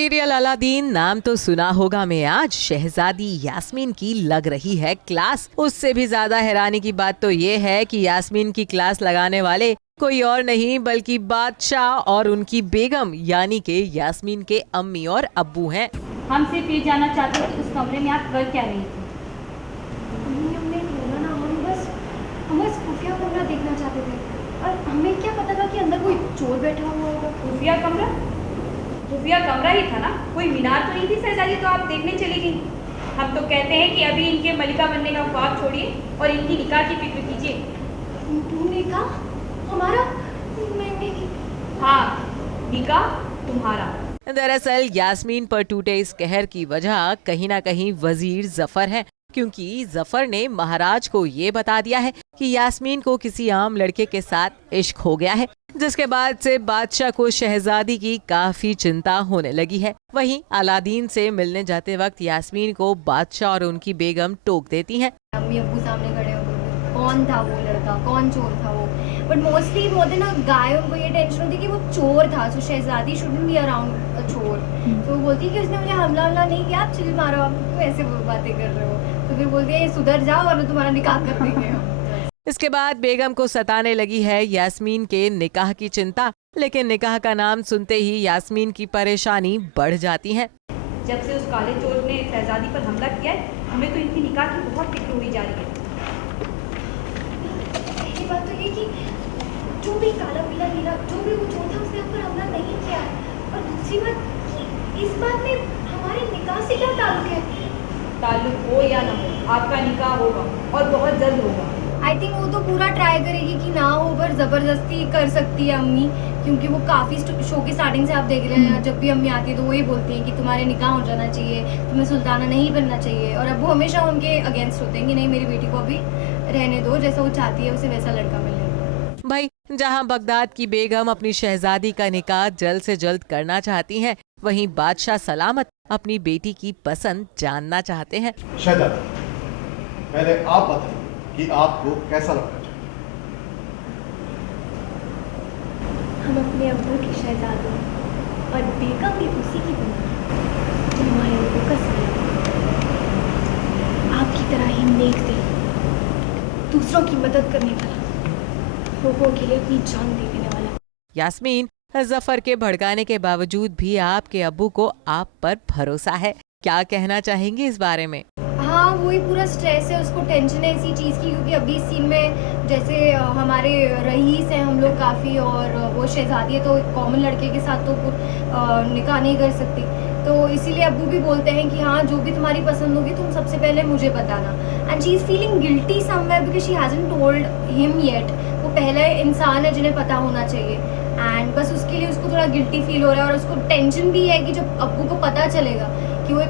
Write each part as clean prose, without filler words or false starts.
Serial Aladdin नाम तो सुना होगा मैं आज। शहजादी यास्मीन की लग रही है क्लास। उससे भी ज्यादा हैरानी की बात तो ये है कि यास्मीन की क्लास लगाने वाले कोई और नहीं बल्कि बादशाह और उनकी बेगम यानी कि यास्मीन के अम्मी और अब्बू हैं। हम सिर्फ ये जानना चाहते हैं कि उस कमरे में आप कर क्या रही थी? हमने बोला ना, हम बस खुफिया कमरा देखना चाहते थे और हमें क्या पता था कि अंदर कोई चोर बैठा हुआ होगा। खुफिया कमरा? खुफिया कमरा ही था ना, कोई मीनार तो नहीं थी शहजादी तो आप देखने चली गई। हम तो कहते हैं कि अभी इनके मलिका बनने का ख्वाब छोड़िए और इनकी निकाह की फिक्र कीजिए। निकाह हमारा? नहीं। हाँ, निकाह तुम्हारा। दरअसल यास्मीन पर टूटे इस कहर की वजह कहीं ना कहीं वजीर जफर है, क्योंकि जफर ने महाराज को ये बता दिया है कि यास्मीन को किसी आम लड़के के साथ इश्क हो गया है, जिसके बाद से बादशाह को शहजादी की काफी चिंता होने लगी है। वहीं अलादीन से मिलने जाते वक्त यास्मीन को बादशाह और उनकी बेगम टोक देती हैं। अम्मी अब्बू सामने खड़े हो गए, कौन था वो लड़का, कौन चोर था वो। बट मोस्टली बोलते ना गाय, उनको ये टेंशन होती है कि वो चोर था, सो शहजादी शुडंट बी अराउंड अ चोर। तो वो बोलती है कि उसने मुझे हमला नहीं किया, आप चिल मारो, आप क्यों ऐसे बातें कर रहे हो। तो फिर बोलती है सुधर जाओ वरना तुम्हारा निकाह कर देंगे हम। इसके बाद बेगम को सताने लगी है यास्मीन के निकाह की चिंता, लेकिन निकाह का नाम सुनते ही यास्मीन की परेशानी बढ़ जाती है। जब से उस काले चोर ने शहजादी पर हमला किया है, हमें तो इनकी निकाह की बहुत फिक्र हुई जा रही है। पहली बात तो ये कि जो भी काला पीला नीला जो भी वो चोर था उसने हम पर हमला नहीं किया है। और दूसरी बात कि इस बात में हमारे निकाह से क्या ताल्लुक है? ताल्लुक हो या ना हो, आपका निकाह होगा और बहुत जल्द होगा। आई थिंक वो तो पूरा ट्राई करेगी कि ना हो, पर ज़बरदस्ती कर सकती है अम्मी, क्योंकि वो काफ़ी शो की स्टार्टिंग से आप देख रहे हैं, जब भी अम्मी आती है तो वही बोलती हैं कि तुम्हारे निकाह हो जाना चाहिए, तुम्हें सुल्ताना नहीं बनना चाहिए। और अब वो हमेशा उनके अगेंस्ट होते हैं कि नहीं, मेरी बेटी को अभी रहने दो, जैसा वो चाहती है उसे वैसा लड़का मिले। भाई, जहां बगदाद की बेगम अपनी शहजादी का निकाह जल्द से जल्द करना चाहती हैं, वहीं बादशाह सलामत अपनी बेटी की पसंद जानना चाहते हैं। शहजादी, पहले आप बताइए कि आपको कैसा लगता है? हम अपने अब्बू की शहजादी और बेगम भी उसी की बनी जो हमारे अब्बू का सलाम, आपकी तरह ही नेक दिल, दूसरों की मदद करने वाला, लोगों के लिए अपनी जान दे देने वाला। यास्मीन, जफर के भड़काने के बावजूद भी आपके अब्बू को आप पर भरोसा है, क्या कहना चाहेंगे इस बारे में? हाँ, वही पूरा स्ट्रेस है, उसको टेंशन है इसी चीज़ की, क्योंकि अभी इस सीन में जैसे हमारे रईस हैं हम लोग काफ़ी, और वो शहजादी है तो कॉमन लड़के के साथ तो निकाह नहीं कर सकती। तो इसीलिए अब्बू भी बोलते हैं कि हाँ, जो भी तुम्हारी पसंद होगी तुम सबसे पहले मुझे बताना। And she is feeling guilty somewhere because she hasn't told him yet. वो पहला इंसान है जिन्हें पता होना चाहिए, एंड बस उसके लिए उसको थोड़ा गिल्टी फील हो रहा है। और उसको टेंशन भी है कि जब अब्बू को पता चलेगा कि वो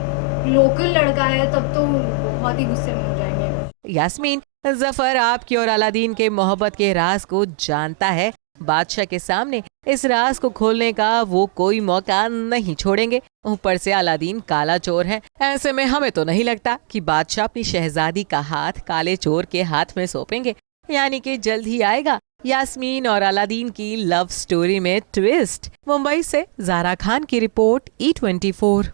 लोकल लड़का है तब तो बहुत ही गुस्से में हो जाएंगे। यास्मीन, जफर आपकी और अलादीन के मोहब्बत के राज को जानता है। बादशाह के सामने इस राज को खोलने का वो कोई मौका नहीं छोड़ेंगे। ऊपर से अलादीन काला चोर है, ऐसे में हमें तो नहीं लगता कि बादशाह अपनी शहजादी का हाथ काले चोर के हाथ में सौंपेंगे। यानी कि जल्द ही आएगा यास्मीन और अलादीन की लव स्टोरी में ट्विस्ट। मुंबई से ज़ारा खान की रिपोर्ट, E24।